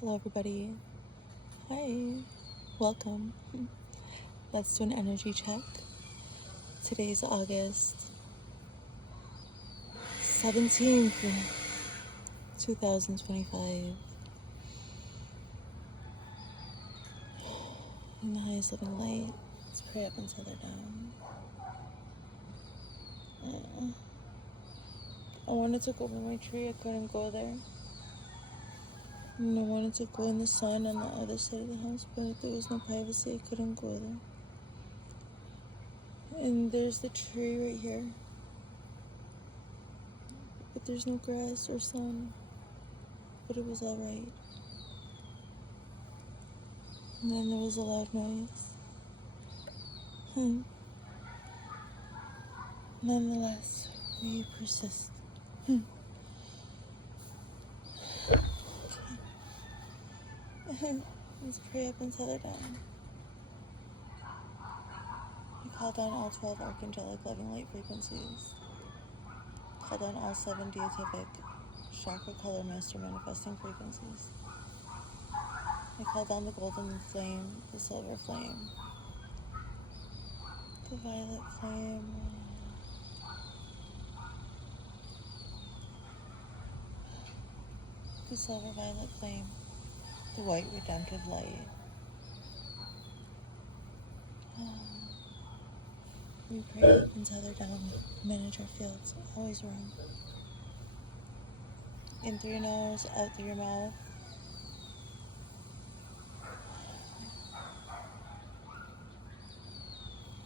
Hello, everybody. Hi. Welcome. Let's do an energy check. Today's August 17th, 2025. In the highest living light. Let's pray up until they're down. I wanted to go by my tree. I couldn't go there. And I wanted to go in the sun on the other side of the house, but there was no privacy. I couldn't go there. And there's the tree right here. But there's no grass or sun. But it was alright. And then there was a loud noise. Nonetheless, we persist. Let's pray up until they're down. We call down all 12 archangelic loving light frequencies. Call down all 7 beatific chakra color master manifesting frequencies. I call down the golden flame, the silver flame, the violet flame, the silver violet flame, the white redemptive light. We pray up until they're down. Manage our fields. Always room. In through your nose, out through your mouth.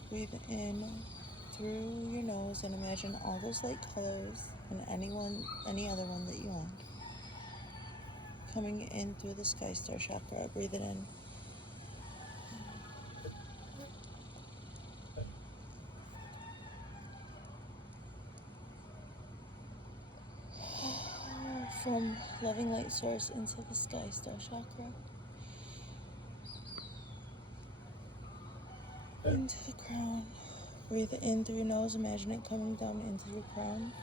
Breathe in through your nose and imagine all those light colors and any other one that you want. Coming in through the sky star chakra. Breathe it in. From loving light source into the sky star chakra. Into the crown. Breathe in through your nose. Imagine it coming down into your crown.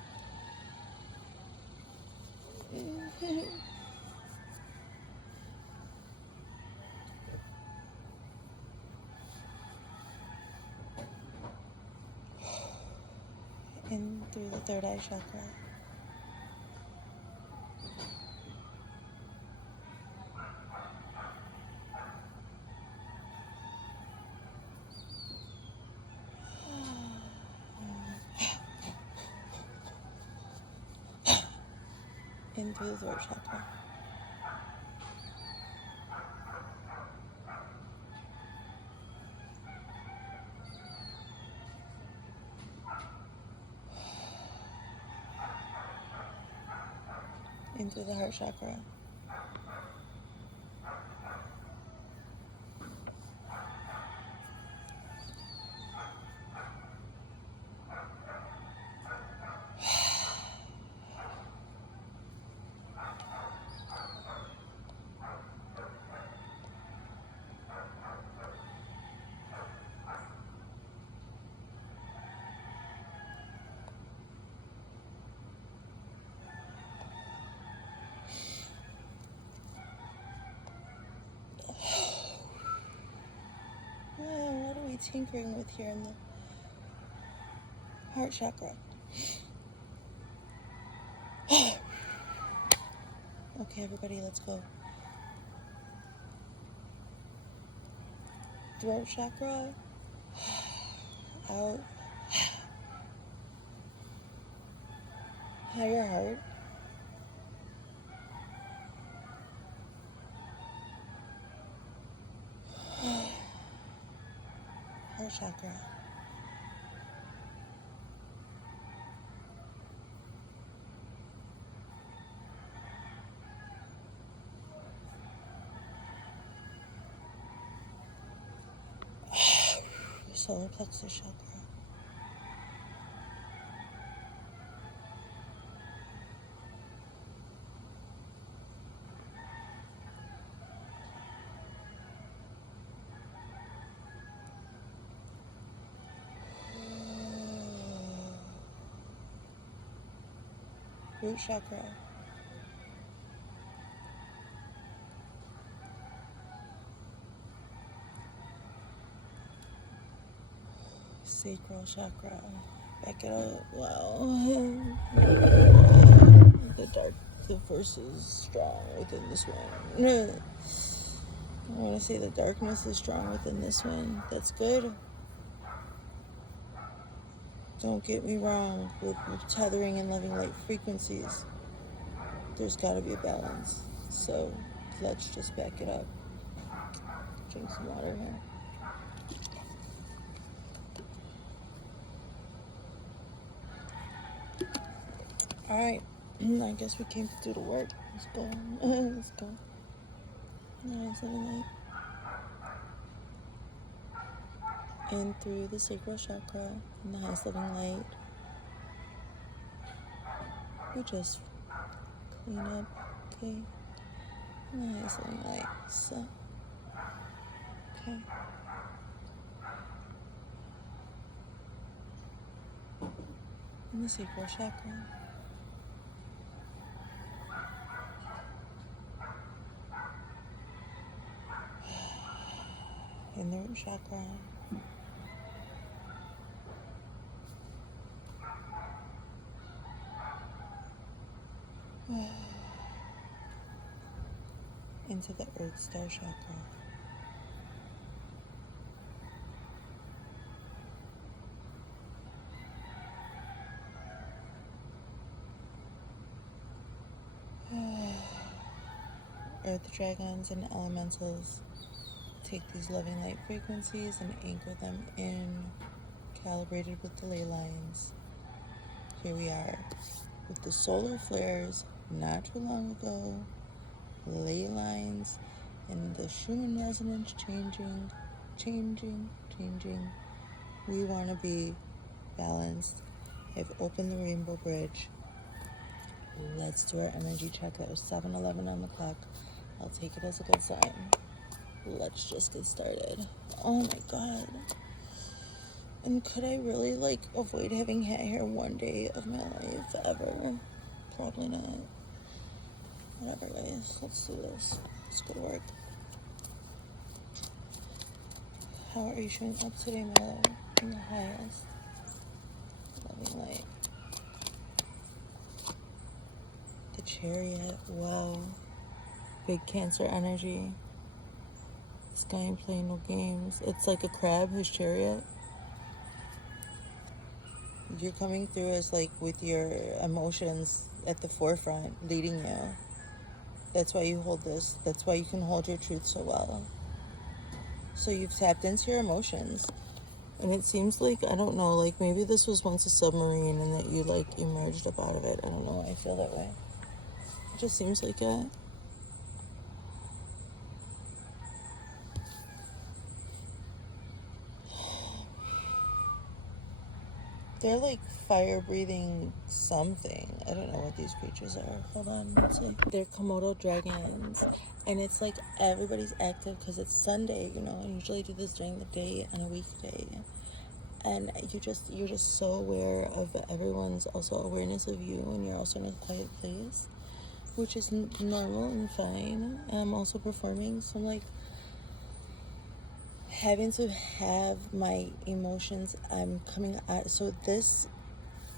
In through the third eye chakra. In through the throat chakra. In through the heart chakra. What are we tinkering with here in the heart chakra? Okay, everybody, let's go. Throat chakra. Out. Higher heart. Heart chakra. Solar plexus chakra. Root chakra. Sacral chakra. Back it up. Wow. The force is strong within this one. I want to say the darkness is strong within this one. That's good. Don't get me wrong. With tethering and loving light frequencies, there's got to be a balance. So let's just back it up. Drink some water here. Alright, I guess we came to do the work. Let's go. Let's go. Nice little light. In through the sacral chakra, in the highest loving light. We just clean up, okay? In the highest loving light. So, okay. In the sacral chakra. In the root chakra. Into the earth star chakra. Earth dragons and elementals take these loving light frequencies and anchor them in, calibrated with the ley lines. Here we are with the solar flares not too long ago, ley lines and the Schumann resonance changing. We want to be balanced. I've opened the rainbow bridge. Let's do our energy check. That was 7:11 on the clock. I'll take it as a good sign. Let's just get started. Oh my god. And could I really avoid having hair one day of my life ever? Probably not. Whatever, guys. Let's do this. Let's go to work. How are you showing up today, my love? In the highest loving light. The Chariot. Wow. Big Cancer energy. This guy ain't playing no games. It's like a crab, his chariot. You're coming through as with your emotions at the forefront, leading you. That's why you hold this. That's why you can hold your truth so well. So you've tapped into your emotions. And it seems I don't know, maybe this was once a submarine and that you emerged up out of it. I don't know why I feel that way. It just seems like it. They're fire-breathing something. I don't know what these creatures are. Hold on, let's see. They're Komodo dragons. And it's everybody's active because it's Sunday, and usually I do this during the day on a weekday. And you're just so aware of everyone's also awareness of you, and you're also in a quiet place, which is normal and fine. And I'm also performing, so I'm having to have my emotions, I'm coming out. So this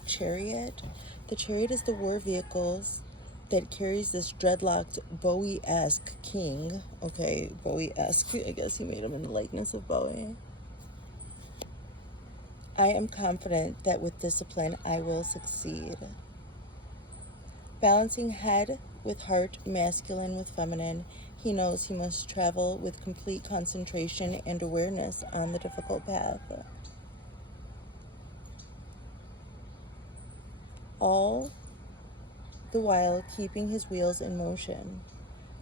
chariot, the chariot is the war vehicles that carries this dreadlocked Bowie-esque king. Okay, Bowie-esque, I guess he made him in the likeness of Bowie. I am confident that with discipline I will succeed. Balancing head with heart, masculine with feminine, he knows he must travel with complete concentration and awareness on the difficult path. All the while keeping his wheels in motion.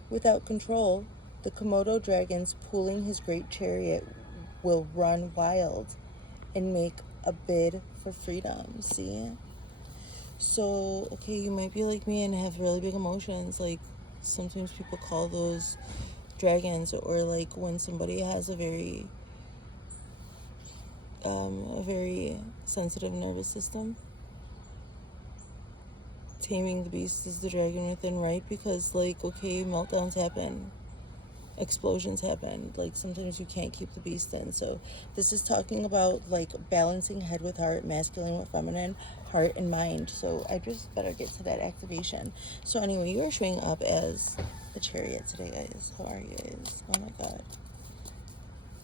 Without control, the Komodo dragons pulling his great chariot will run wild and make a bid for freedom. See? So, okay, you might be like me and have really big emotions. Sometimes people call those dragons, or when somebody has a very sensitive nervous system. Taming the beast is the dragon within, right? Because okay, meltdowns happen, explosions happen. Like sometimes you can't keep the beast in. So this is talking about like balancing head with heart, masculine with feminine, heart and mind. So I just better get to that activation. So anyway, you are showing up as the Chariot today, guys. How are you guys? Oh my god.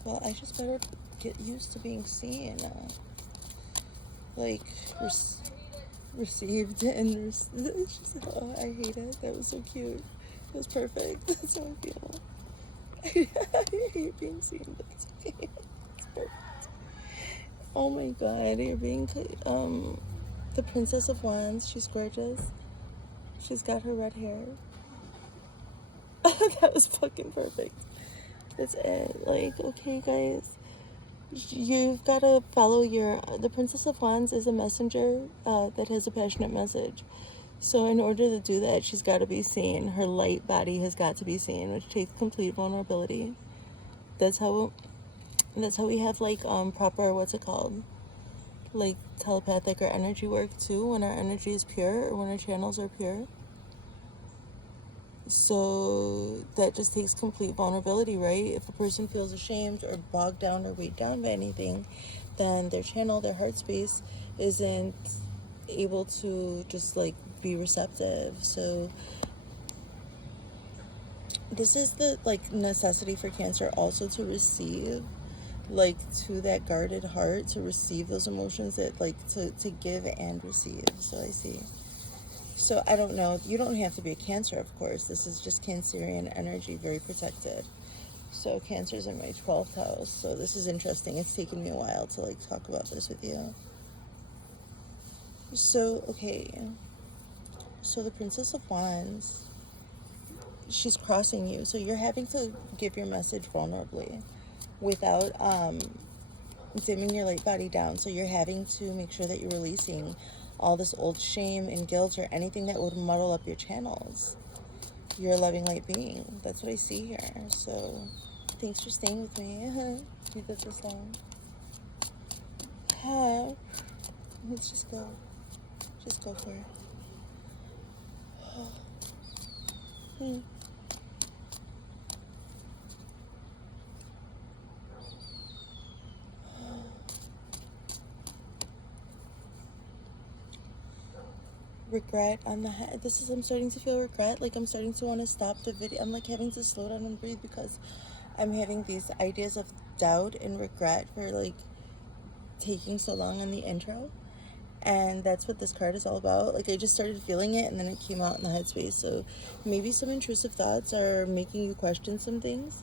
Well, I just better get used to being seen. Like received and oh, I hate it. That was so cute. It was perfect. That's how I feel. I hate being seen, but it's okay. It's perfect. Oh my god, you're being the Princess of Wands. She's gorgeous. She's got her red hair. That was fucking perfect. That's it. Like, okay, guys. You've got to follow the Princess of Wands is a messenger that has a passionate message. So in order to do that, she's got to be seen. Her light body has got to be seen, which takes complete vulnerability. That's how we have like proper, what's it called? Like telepathic or energy work too, when our energy is pure or when our channels are pure. So that just takes complete vulnerability, right? If a person feels ashamed or bogged down or weighed down by anything, then their channel, their heart space isn't able to just like be receptive. So this is the like necessity for Cancer also to receive, like to that guarded heart, to receive those emotions, that like to give and receive. So I see. So I don't know, you don't have to be a Cancer, of course. This is just Cancerian energy, very protected. So Cancer's in my 12th house. So this is interesting. It's taken me a while to like talk about this with you. So, okay. So the Princess of Wands, she's crossing you. So you're having to give your message vulnerably without dimming your light body down. So you're having to make sure that you're releasing all this old shame and guilt or anything that would muddle up your channels. You're a loving light being. That's what I see here. So thanks for staying with me. You did this long. Let's just go. Just go for it. Regret on the head. I'm starting to feel regret. Like I'm starting to want to stop the video. I'm like having to slow down and breathe because I'm having these ideas of doubt and regret for like taking so long on the intro. And that's what this card is all about. Like I just started feeling it and then it came out in the headspace. So maybe some intrusive thoughts are making you question some things.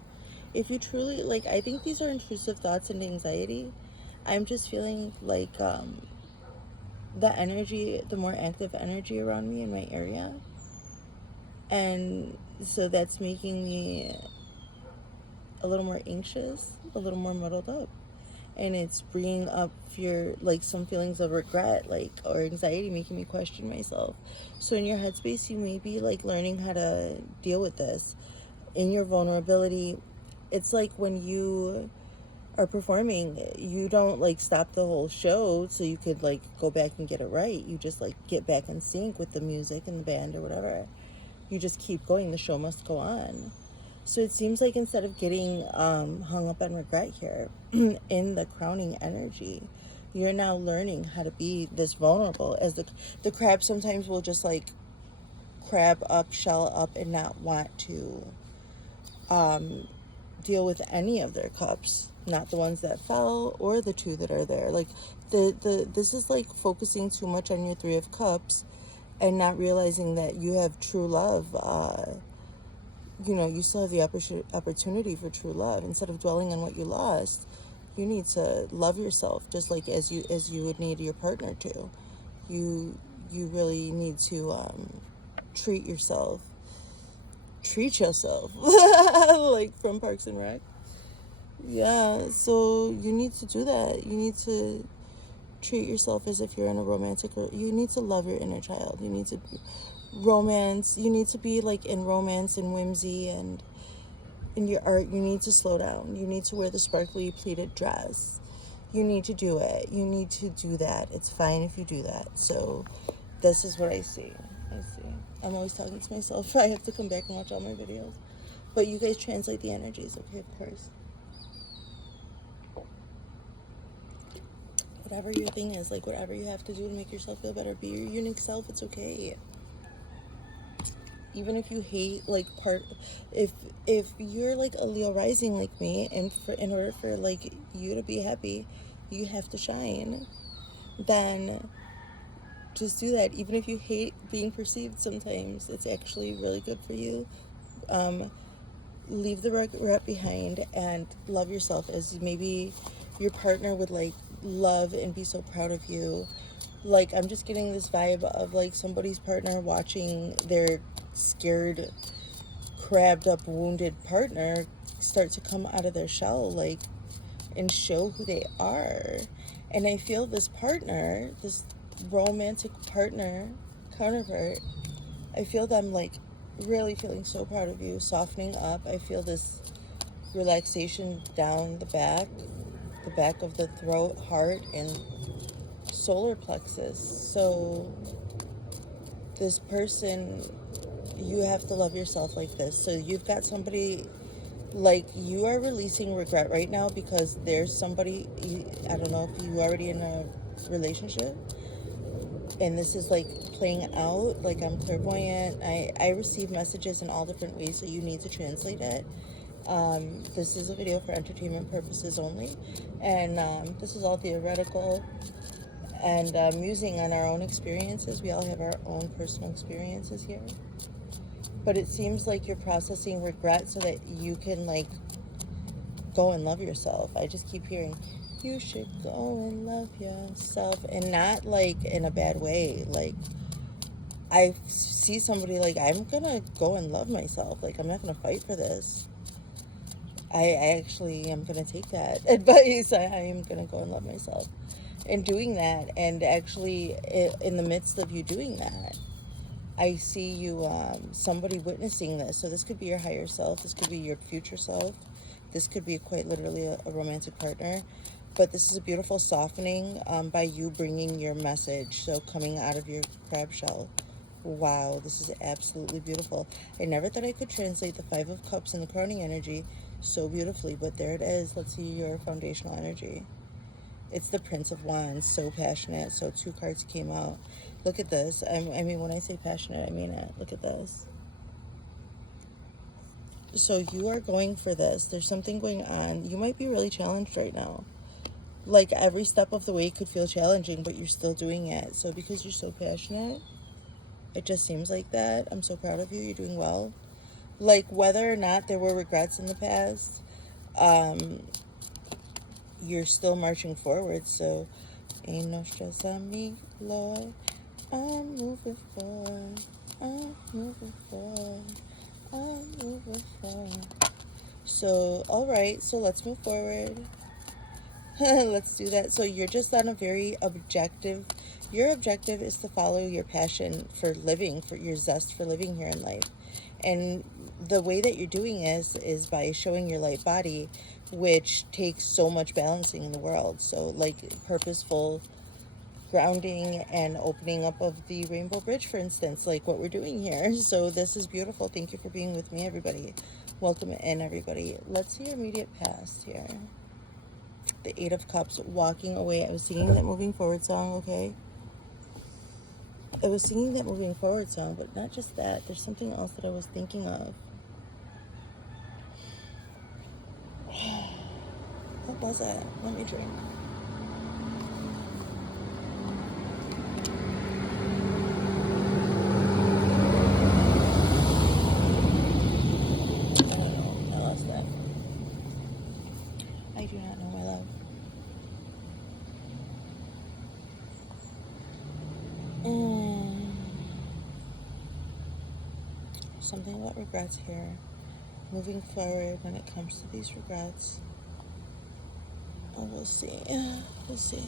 If you truly, like, I think these are intrusive thoughts and anxiety. I'm just feeling like the energy, the more active energy around me in my area. And so that's making me a little more anxious, a little more muddled up. And it's bringing up fear, like some feelings of regret, like, or anxiety, making me question myself. So in your headspace, you may be like learning how to deal with this. In your vulnerability, it's like when you are performing, you don't like stop the whole show so you could like go back and get it right. You just like get back in sync with the music and the band or whatever. You just keep going. The show must go on. So it seems like instead of getting hung up on regret here in the crowning energy, you're now learning how to be this vulnerable. As the crab sometimes will just like crab up, shell up, and not want to deal with any of their cups, not the ones that fell or the two that are there. Like this is like focusing too much on your Three of Cups and not realizing that you have true love. You know, you still have the opportunity for true love. Instead of dwelling on what you lost, you need to love yourself just like as you would need your partner to. You really need to treat yourself like from Parks and Rec. Yeah, so you need to do that. You need to treat yourself as if you're in a romantic, you need to love your inner child. You need to romance. You need to be like in romance and whimsy, and in your art you need to slow down. You need to wear the sparkly pleated dress. You need to do it. You need to do that. It's fine if you do that. So this is what I see. I'm always talking to myself. I have to come back and watch all my videos. But you guys translate the energies, okay, of course. Whatever your thing is, like whatever you have to do to make yourself feel better, be your unique self, it's okay. Even if you hate like if you're like a Leo rising like me, and in order for like you to be happy, you have to shine, then just do that. Even if you hate being perceived sometimes, it's actually really good for you. Leave the regret behind and love yourself, as maybe your partner would like love and be so proud of you. Like, I'm just getting this vibe of like somebody's partner watching their scared, crabbed up, wounded partner start to come out of their shell, like, and show who they are. And I feel this partner, this romantic partner, counterpart, I feel them like really feeling so proud of you, softening up. I feel this relaxation down the back of the throat, heart, and solar plexus. So this person, you have to love yourself like this. So you've got somebody, like, you are releasing regret right now because there's somebody, I don't know if you already in a relationship, and this is like playing out. Like, I'm clairvoyant. I receive messages in all different ways, so you need to translate it. This is a video for entertainment purposes only, and this is all theoretical, and musing on our own experiences. We all have our own personal experiences here, but it seems like you're processing regret so that you can like go and love yourself. I just keep hearing you should go and love yourself, and not like in a bad way. Like, I see somebody like, I'm gonna go and love myself. Like, I'm not gonna fight for this. I actually am gonna take that advice. I am gonna go and love myself. And doing that, and actually in the midst of you doing that, I see you, somebody witnessing this. So this could be your higher self. This could be your future self. This could be quite literally a romantic partner. But this is a beautiful softening by you bringing your message. So coming out of your crab shell. Wow, this is absolutely beautiful. I never thought I could translate the 5 of Cups and the crowning energy so beautifully. But there it is. Let's see your foundational energy. It's the Prince of Wands, so passionate. So 2 cards came out. Look at this. I mean, when I say passionate, I mean it. Look at this. So you are going for this. There's something going on. You might be really challenged right now. Like, every step of the way could feel challenging, but you're still doing it. So because you're so passionate, it just seems like that. I'm so proud of you. You're doing well. Like, whether or not there were regrets in the past, you're still marching forward. So ain't no stress on me, Lord. I'm moving forward. I'm moving forward. I'm moving forward. So, all right. So let's move forward. Let's do that. So you're just on a very objective. Your objective is to follow your passion for living, for your zest for living here in life. And the way that you're doing is by showing your light body, which takes so much balancing in the world. So like purposeful grounding and opening up of the Rainbow Bridge, for instance, like what we're doing here. So this is beautiful. Thank you for being with me, everybody. Welcome in, everybody. Let's see your immediate past here. The 8 of Cups, walking away. I was singing that moving forward song, okay? I was singing that moving forward song, but not just that. There's something else that I was thinking of. What was it? Let me drink. I don't know. I lost that. I do not know, my love. Something about regrets here. Moving forward when it comes to these regrets. Oh, we'll see. We'll see.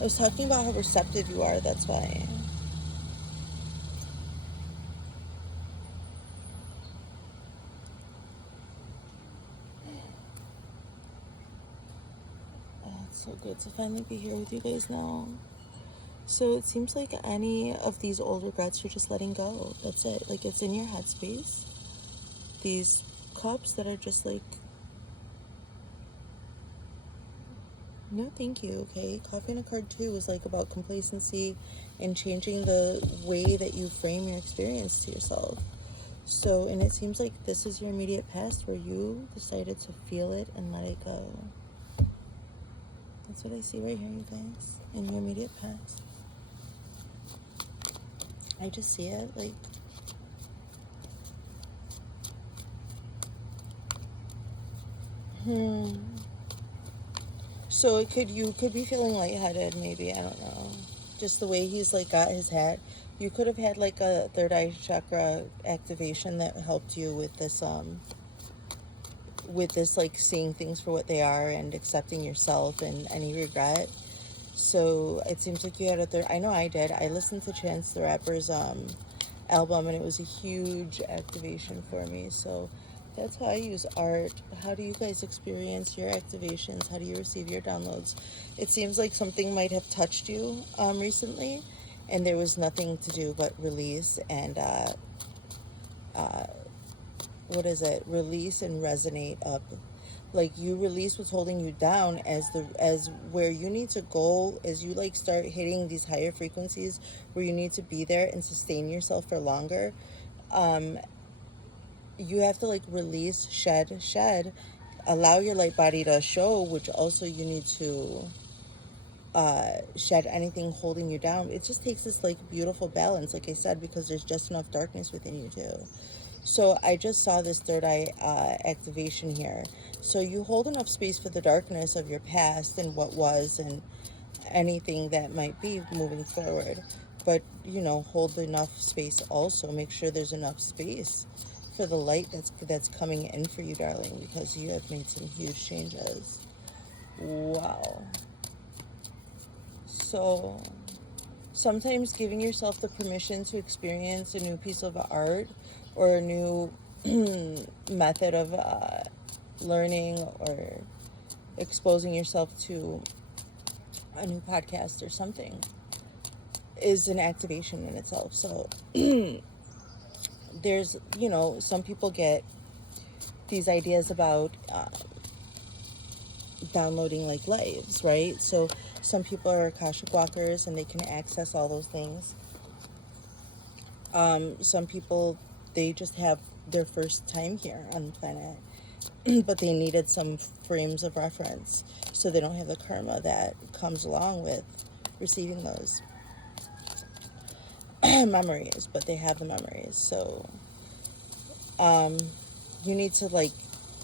I was talking about how receptive you are, that's why. Oh, it's so good to finally be here with you guys now. So it seems like any of these old regrets you're just letting go. That's it. Like, it's in your headspace. These Cups that are just like, no thank you, okay? Coffee in a card 2 is like about complacency and changing the way that you frame your experience to yourself. So, and it seems like this is your immediate past where you decided to feel it and let it go. That's what I see right here, you guys, in your immediate past. I just see it like, so it could, you could be feeling lightheaded maybe, I don't know. Just the way he's like got his hat. You could have had like a third eye chakra activation that helped you with this like seeing things for what they are and accepting yourself and any regret. So it seems like you had a third, I know I did. I listened to Chance the Rapper's album and it was a huge activation for me. So that's how I use art. How do you guys experience your activations? How do you receive your downloads? It seems like something might have touched you recently and there was nothing to do but release and release and resonate up. Like you release what's holding you down as where you need to go as you like start hitting these higher frequencies where you need to be there and sustain yourself for longer. You have to like release, shed, allow your light body to show, which also you need to shed anything holding you down. It just takes this like beautiful balance, like I said, because there's just enough darkness within you too. So I just saw this third eye activation here. So you hold enough space for the darkness of your past and what was and anything that might be moving forward. But, you know, hold enough space also. Make sure there's enough space for the light that's coming in for you, darling, because you have made some huge changes. Wow. So sometimes giving yourself the permission to experience a new piece of art or a new method of learning or exposing yourself to a new podcast or something is an activation in itself. So there's, you know, some people get these ideas about downloading like lives, right? So some people are Akashic walkers and they can access all those things. Some people, they just have their first time here on the planet, but they needed some frames of reference so they don't have the karma that comes along with receiving those memories, but they have the memories. So you need to like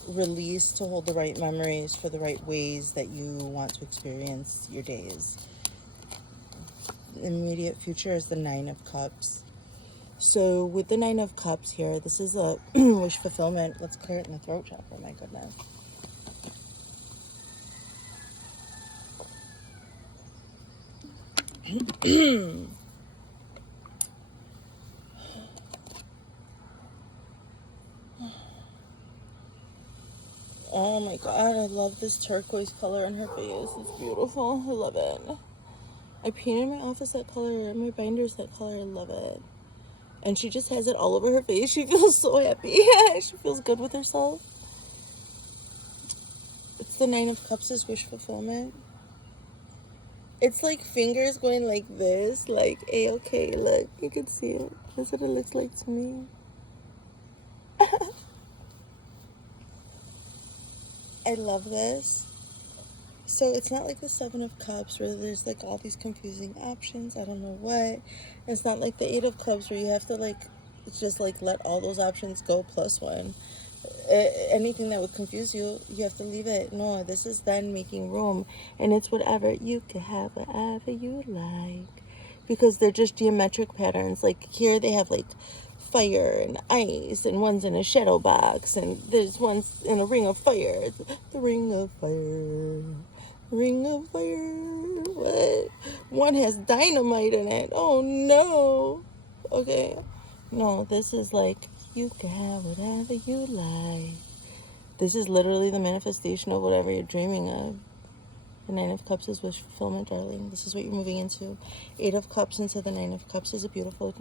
release to hold the right memories for the right ways that you want to experience your days. Immediate future is the 9 of Cups. So with the 9 of Cups here, this is a wish fulfillment. Let's clear it in the throat chakra, my goodness. Oh my god, I love this turquoise color on her face. It's beautiful. I love it. I painted my office that color, my binders that color. I love it. And she just has it all over her face. She feels so happy. She feels good with herself. It's the 9 of Cups' wish fulfillment. It's like fingers going like this. Like, A-okay, look. You can see it. That's what it looks like to me. I love this. So it's not like the 7 of Cups where there's like all these confusing options. I don't know what. It's not like the 8 of Clubs where you have to like just like let all those options go plus one. Anything that would confuse you, you have to leave it. No, this is then making room, and it's whatever you can have, whatever you like, because they're just geometric patterns. Like here they have like fire and ice, and one's in a shadow box, and there's one's in a ring of fire. The ring of fire, ring of fire. What? One has dynamite in it. Oh no. Okay. No, this is like you can have whatever you like. This is literally the manifestation of whatever you're dreaming of. The 9 of Cups is wish fulfillment, darling. This is what you're moving into. 8 of Cups into the 9 of Cups is a beautiful...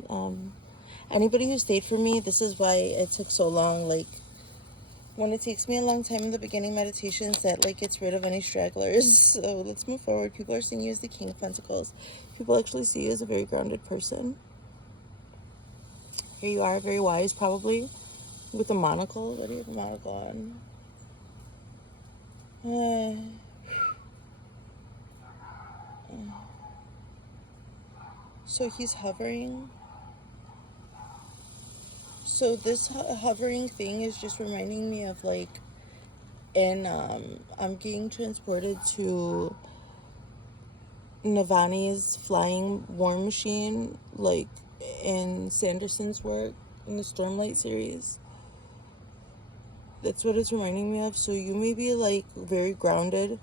anybody who stayed for me, this is why it took so long. Like, When it takes me a long time in the beginning meditations, that like gets rid of any stragglers. So let's move forward. People are seeing you as the King of Pentacles. People actually see you as a very grounded person. Here you are, very wise, probably, with a monocle. What do you have a monocle on? So he's hovering. So this hovering thing is just reminding me of like, and I'm getting transported to Navani's flying war machine, like in Sanderson's work in the Stormlight series. That's what it's reminding me of. So you may be like very grounded,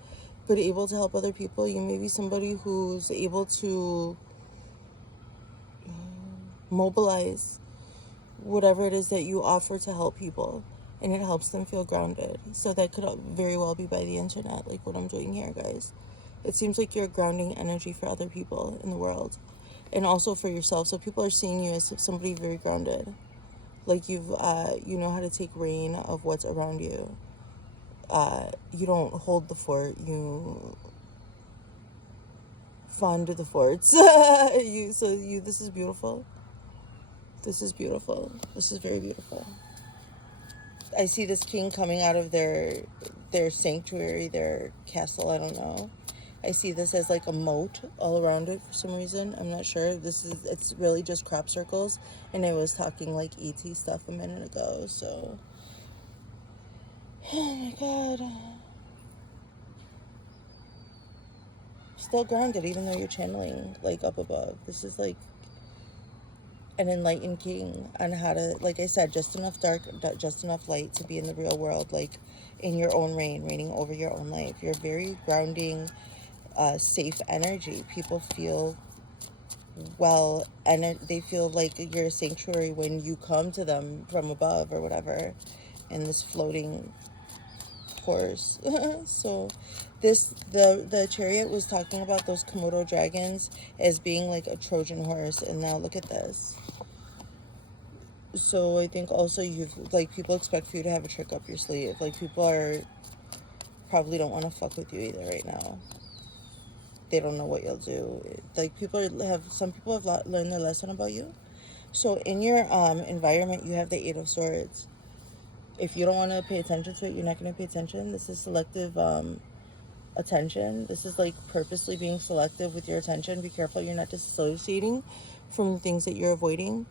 but able to help other people. You may be somebody who's able to mobilize whatever it is that you offer to help people, and it helps them feel grounded. So that could very well be by the internet, like what I'm doing here, guys. It seems like you're grounding energy for other people in the world, and also for yourself. So people are seeing you as somebody very grounded, like you know how to take reign of what's around you. You don't hold the fort, you fond the forts. This is beautiful. This is beautiful. This is very beautiful. I see this king coming out of their sanctuary, their castle, I don't know. I see this as like a moat all around it for some reason. I'm not sure. It's really just crop circles. And I was talking like ET stuff a minute ago, so. Oh my god. Still grounded even though you're channeling like up above. This is like an enlightened king on how to, like I said, just enough dark, just enough light to be in the real world, like in your own reigning over your own life. You're very grounding, safe energy. People feel well, and they feel like you're a sanctuary when you come to them from above or whatever in this floating horse. So the chariot was talking about those Komodo dragons as being like a Trojan horse, and now look at this. So I think also you've, like, people expect for you to have a trick up your sleeve. Like, people probably don't want to fuck with you either right now. They don't know what you'll do. Like, some people have learned their lesson about you. So in your environment, you have the Eight of Swords. If you don't want to pay attention to it, you're not going to pay attention. This is selective attention. This is like purposely being selective with your attention. Be careful you're not disassociating from the things that you're avoiding.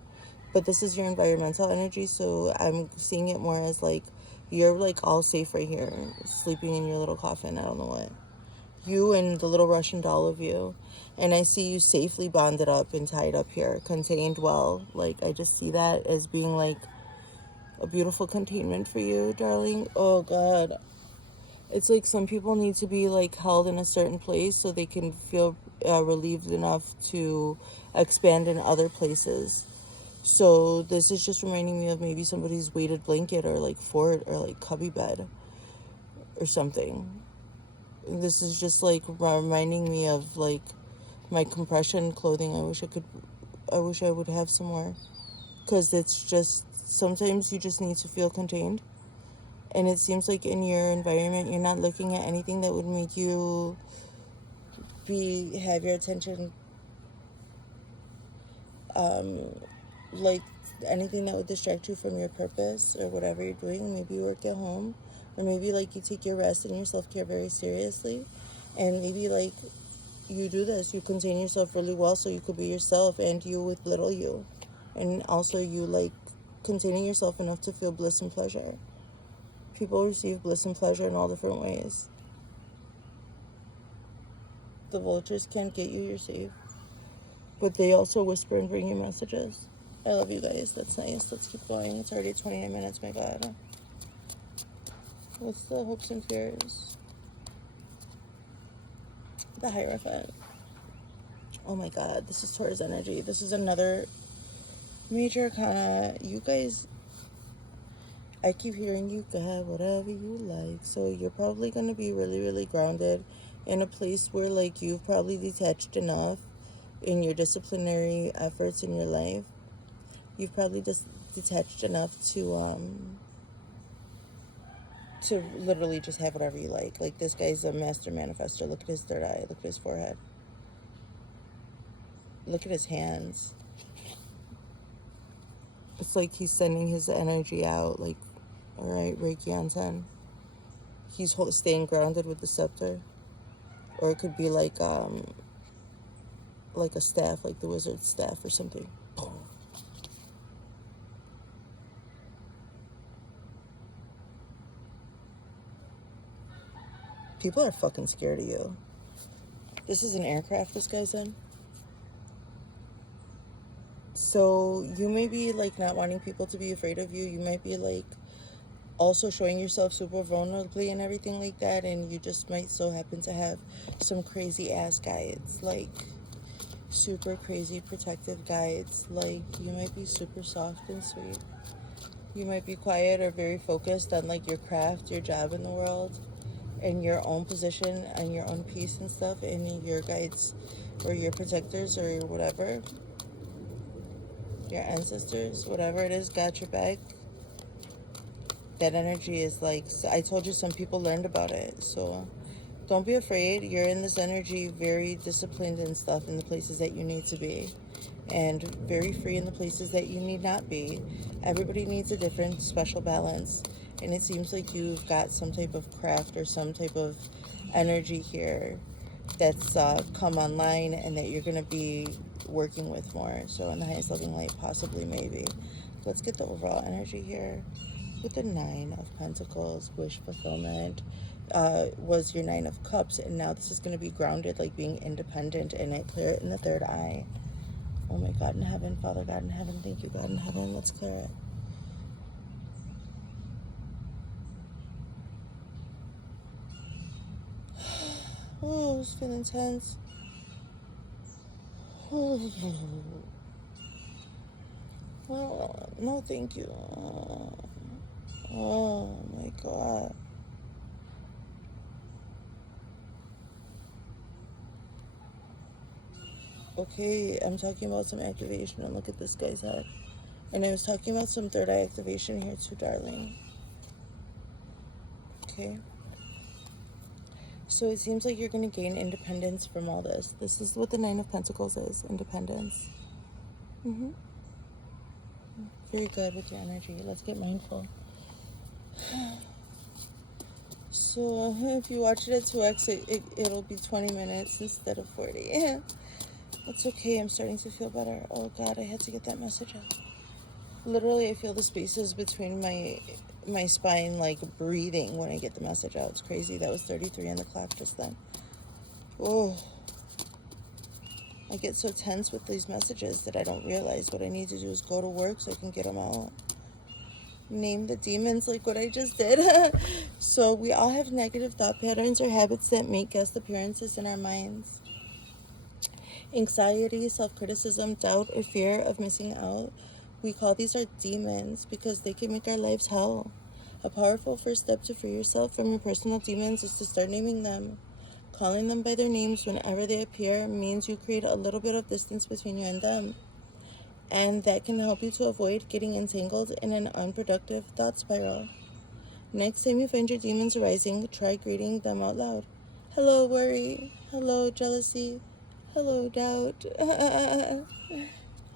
But this is your environmental energy, so I'm seeing it more as like you're like all safe right here, sleeping in your little coffin. I don't know what. You and the little Russian doll of you. And I see you safely bonded up and tied up here, contained well. Like, I just see that as being like a beautiful containment for you, darling. Oh, God. It's like some people need to be like held in a certain place so they can feel relieved enough to expand in other places. So this is just reminding me of maybe somebody's weighted blanket or like fort or like cubby bed or something. This is just like reminding me of like my compression clothing. I wish I would have some more, because it's just, sometimes you just need to feel contained. And it seems like in your environment, you're not looking at anything that would make you have your attention, like anything that would distract you from your purpose or whatever you're doing. Maybe you work at home, or maybe like you take your rest and your self-care very seriously, and maybe like you do this, you contain yourself really well so you could be yourself, and you with little you, and also you like containing yourself enough to feel bliss and pleasure. People receive bliss and pleasure in all different ways. The vultures can't get you, you're safe, but they also whisper and bring you messages. I love you guys. That's nice. Let's keep going. It's already 29 minutes, my God. What's the hopes and fears? The Hierophant. Oh my God. This is Taurus energy. This is another major arcana. You guys, I keep hearing you got whatever you like. So you're probably going to be really, really grounded in a place where like you've probably detached enough in your disciplinary efforts in your life. You've probably just detached enough to to literally just have whatever you like. Like, this guy's a master manifester. Look at his third eye. Look at his forehead. Look at his hands. It's like he's sending his energy out, like, all right, Reiki on 10. He's staying grounded with the scepter. Or it could be like a staff, like the wizard's staff or something. People are fucking scared of you. This is an aircraft this guy's in. So you may be like not wanting people to be afraid of you. You might be like also showing yourself super vulnerably and everything like that. And you just might so happen to have some crazy ass guides, like super crazy protective guides. Like, you might be super soft and sweet. You might be quiet or very focused on like your craft, your job in the world, and your own position and your own peace and stuff. And your guides or your protectors or whatever, your ancestors, whatever it is, got your back. That energy is like, I told you, some people learned about it. So don't be afraid. You're in this energy, very disciplined and stuff in the places that you need to be, and very free in the places that you need not be. Everybody needs a different special balance, and it seems like you've got some type of craft or some type of energy here that's come online and that you're going to be working with more. So in the highest loving light, possibly, maybe. Let's get the overall energy here. With the 9 of Pentacles, wish fulfillment was your 9 of Cups, and now this is going to be grounded, like being independent, and it clear it in the third eye. Oh my God in heaven, Father God in heaven, thank you God in heaven, let's clear it. Oh, it's feeling tense. Oh, no thank you. Oh my God. Okay, I'm talking about some activation, and look at this guy's head. And I was talking about some third eye activation here too, darling. Okay. So it seems like you're going to gain independence from all this. This is what the 9 of Pentacles is, independence. Very good with your energy. Let's get mindful. So if you watch it at 2x, it'll be 20 minutes instead of 40. That's okay. I'm starting to feel better. Oh God, I had to get that message out. Literally, I feel the spaces between my spine like breathing when I get the message out. It's crazy. That was 33 on the clock just then. Oh, I get so tense with these messages that I don't realize what I need to do is go to work so I can get them out. Name the demons, like what I just did. So we all have negative thought patterns or habits that make guest appearances in our minds. Anxiety, self-criticism, doubt, or fear of missing out. We call these our demons because they can make our lives hell. A powerful first step to free yourself from your personal demons is to start naming them. Calling them by their names whenever they appear means you create a little bit of distance between you and them. And that can help you to avoid getting entangled in an unproductive thought spiral. Next time you find your demons arising, try greeting them out loud. Hello, worry. Hello, jealousy. Hello, doubt.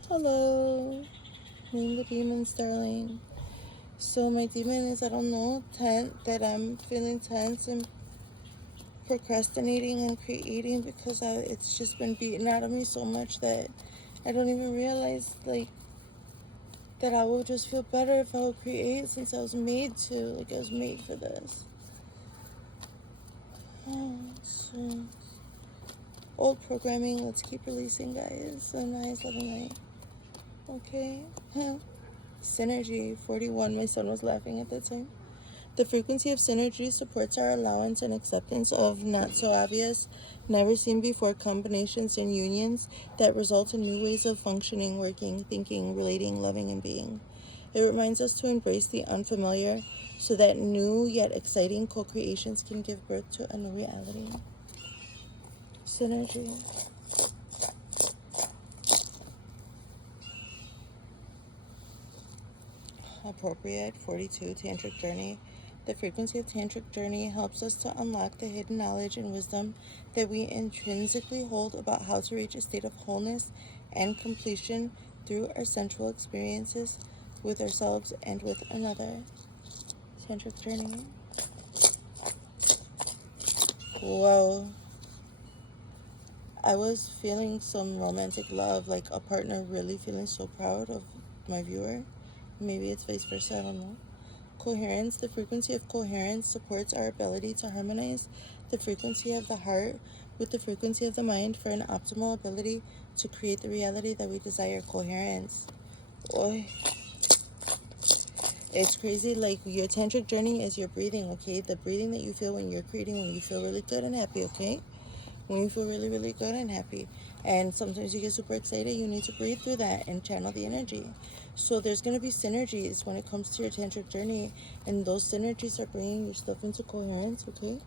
Hello. Name the demons, darling. So my demon is, I don't know, that I'm feeling tense and procrastinating and creating because it's just been beaten out of me so much that I don't even realize, like, that I will just feel better if I will create, since I was made to. Like, I was made for this. Oh, so old programming, let's keep releasing, guys. So nice, loving light. Okay. Synergy 41. My son was laughing at that time. The frequency of synergy supports our allowance and acceptance of not so obvious, never seen before combinations and unions that result in new ways of functioning, working, thinking, relating, loving, and being. It reminds us to embrace the unfamiliar so that new yet exciting co-creations can give birth to a new reality. Synergy. Appropriate 42. Tantric journey. The frequency of Tantric journey helps us to unlock the hidden knowledge and wisdom that we intrinsically hold about how to reach a state of wholeness and completion through our sensual experiences with ourselves and with another. Tantric journey. Whoa. I was feeling some romantic love, like a partner really feeling so proud of my viewer. Maybe it's vice versa, I don't know. Coherence. The frequency of coherence supports our ability to harmonize the frequency of the heart with the frequency of the mind for an optimal ability to create the reality that we desire. Coherence. Oy. It's crazy. Like, your tantric journey is your breathing, okay? The breathing that you feel when you're creating, when you feel really good and happy, okay? When you feel really, really good and happy. And sometimes you get super excited, you need to breathe through that and channel the energy. So there's going to be synergies when it comes to your tantric journey. And those synergies are bringing your stuff into coherence, okay?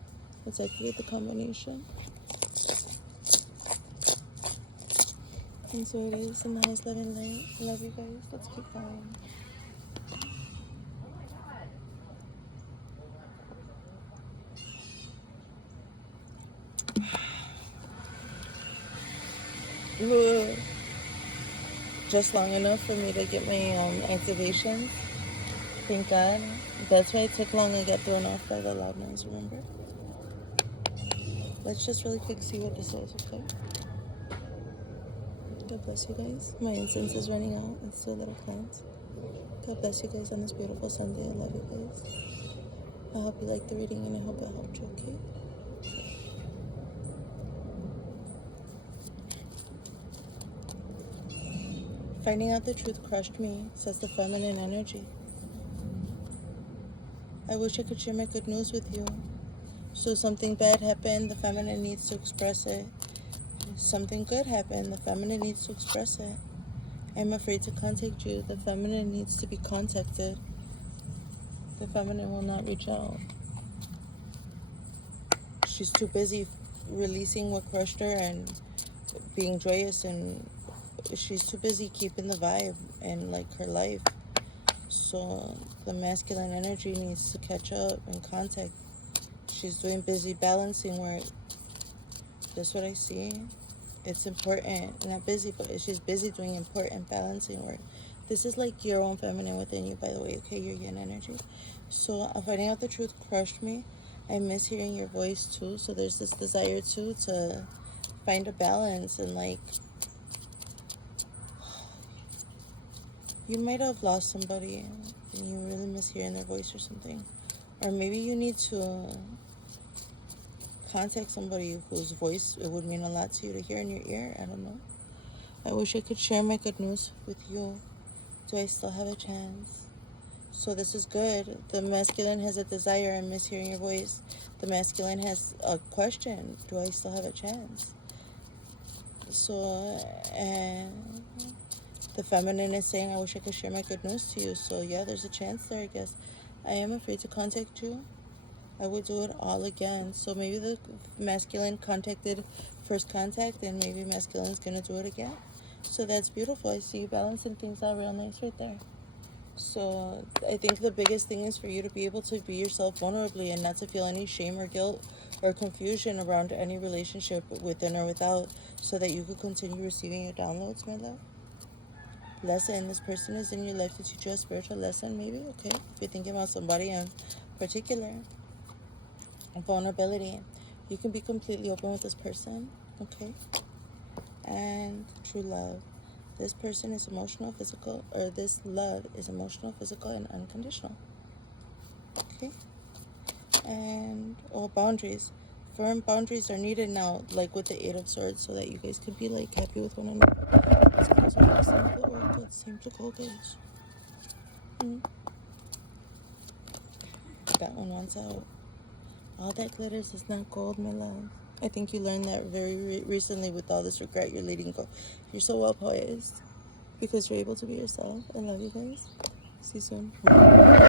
Let's activate the combination. And so it is in the highest love and light. Love you guys. Let's keep going. Just long enough for me to get my activations. Thank God. That's why it took long to get thrown off by the loud noise, remember? Let's just really quick see what this is, okay? God bless you guys. My incense is running out. It's still a little cleansed. God bless you guys on this beautiful Sunday. I love you guys. I hope you liked the reading and I hope it helped you, okay? Finding out the truth crushed me, says the feminine energy. I wish I could share my good news with you. So something bad happened, the feminine needs to express it. Something good happened, the feminine needs to express it. I'm afraid to contact you, the feminine needs to be contacted. The feminine will not reach out. She's too busy releasing what crushed her and being joyous, and she's too busy keeping the vibe and like her life. So the masculine energy needs to catch up and contact. She's doing busy balancing work. That's what I see. It's important. Not busy, but she's busy doing important balancing work. This is like your own feminine within you, by the way, okay? Your yin energy. So finding out the truth crushed me. I miss hearing your voice too. So there's this desire too to find a balance, and like, you might have lost somebody and you really miss hearing their voice or something. Or maybe you need to contact somebody whose voice it would mean a lot to you to hear in your ear. I don't know. I wish I could share my good news with you. Do I still have a chance? So this is good. The masculine has a desire. I miss hearing your voice. The masculine has a question. Do I still have a chance? So, and the feminine is saying, I wish I could share my good news to you. So yeah, there's a chance there, I guess. I am afraid to contact you. I would do it all again. So maybe the masculine contacted first contact, and maybe masculine's gonna do it again. So that's beautiful. I see you balancing things out real nice right there. So I think the biggest thing is for you to be able to be yourself vulnerably and not to feel any shame or guilt or confusion around any relationship within or without, so that you could continue receiving your downloads, my love. Lesson. This person is in your life to teach you a spiritual lesson, maybe, okay? If you're thinking about somebody in particular. Vulnerability. You can be completely open with this person, okay? And true love. This person is emotional, physical, or this love is emotional, physical, and unconditional. Okay? And boundaries. Firm boundaries are needed now, like with the Eight of Swords, so that you guys could be like happy with one another. It's time to go, guys. That one wants out. All that glitters is not gold, my love. I think you learned that very recently with all this regret you're letting go. You're so well poised because you're able to be yourself. I love you guys. See you soon.